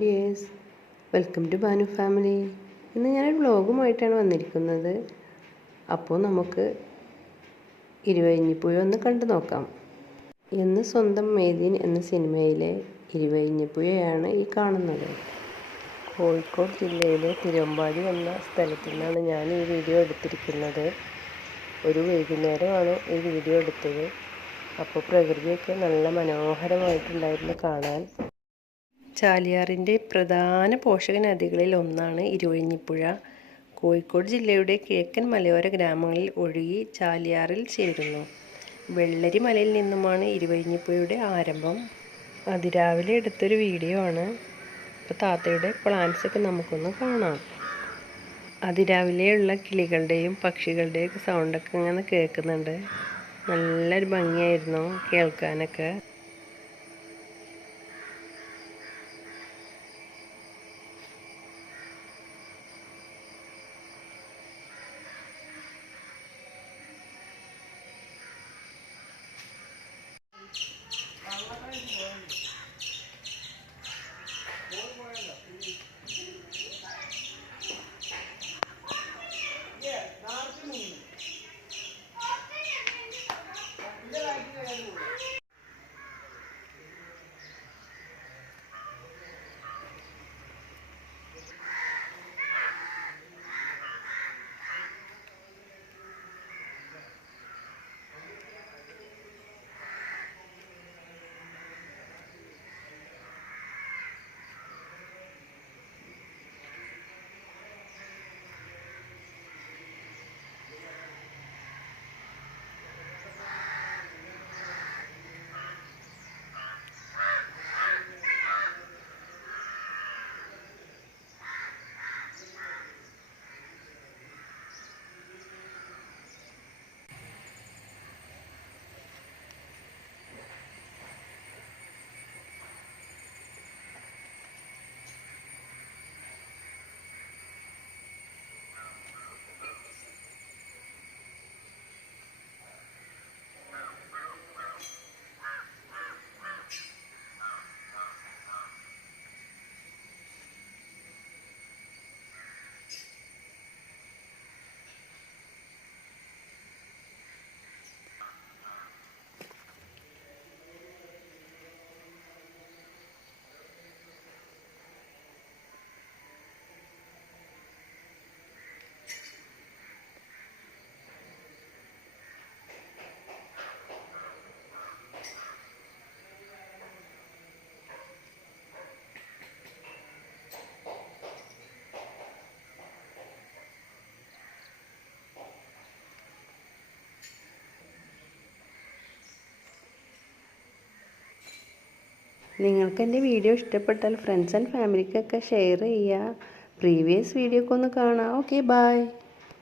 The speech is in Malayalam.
Dears. Welcome to Banu family. ഇന്ന് ഞാനൊരു വ്ലോഗുമായിട്ടാണ് വന്നിരിക്കുന്നത്. അപ്പോൾ നമുക്ക് ഇരുവഴിഞ്ഞിപ്പുഴ ഒന്ന് കണ്ടു നോക്കാം. എന്ന് സ്വന്തം മേദിൻ എന്ന സിനിമയിലെ ഇരുവഴിഞ്ഞിപ്പുഴയാണ് ഈ കാണുന്നത്. കോഴിക്കോട് ജില്ലയിലെ തിരുവമ്പാടി എന്ന സ്ഥലത്തു നിന്നാണ് ഞാൻ ഈ വീഡിയോ എടുത്തിരിക്കുന്നത്. ഒരു വൈകുന്നേരമാണ് ഈ വീഡിയോ എടുത്തത്. അപ്പോൾ പ്രകൃതിയൊക്കെ നല്ല മനോഹരമായിട്ടുണ്ടായിരുന്നു കാണാൻ. ചാലിയാറിന്റെ പ്രധാന പോഷക നദികളിൽ ഒന്നാണ് ഇരുവഴിഞ്ഞിപ്പുഴ. കോഴിക്കോട് ജില്ലയുടെ കിഴക്കൻ മലയോര ഗ്രാമങ്ങളിൽ ഒഴുകി ചാലിയാറിൽ ചേരുന്നു. വെള്ളരി മലയിൽ നിന്നുമാണ് ഇരുവഴിഞ്ഞിപ്പുഴയുടെ ആരംഭം. അതിരാവിലെ എടുത്തൊരു വീഡിയോ ആണ്. അപ്പോൾ താത്തയുടെ പ്ലാൻസ് ഒക്കെ നമുക്കൊന്ന് കാണാം. അതിരാവിലെയുള്ള കിളികളുടെയും പക്ഷികളുടെയും ഒക്കെ സൗണ്ടൊക്കെ ഇങ്ങനെ കേൾക്കുന്നുണ്ട്. നല്ലൊരു ഭംഗിയായിരുന്നു കേൾക്കാനൊക്കെ. നിങ്ങൾക്ക് എന്റെ വീഡിയോ ഇഷ്ടപ്പെട്ടാൽ ഫ്രണ്ട്സ് ആൻഡ് ഫാമിലിക്കൊക്കെ ഷെയർ ചെയ്യുക. പ്രീവിയസ് വീഡിയോ ഒക്കെ ഒന്ന് കാണാം. Okay bye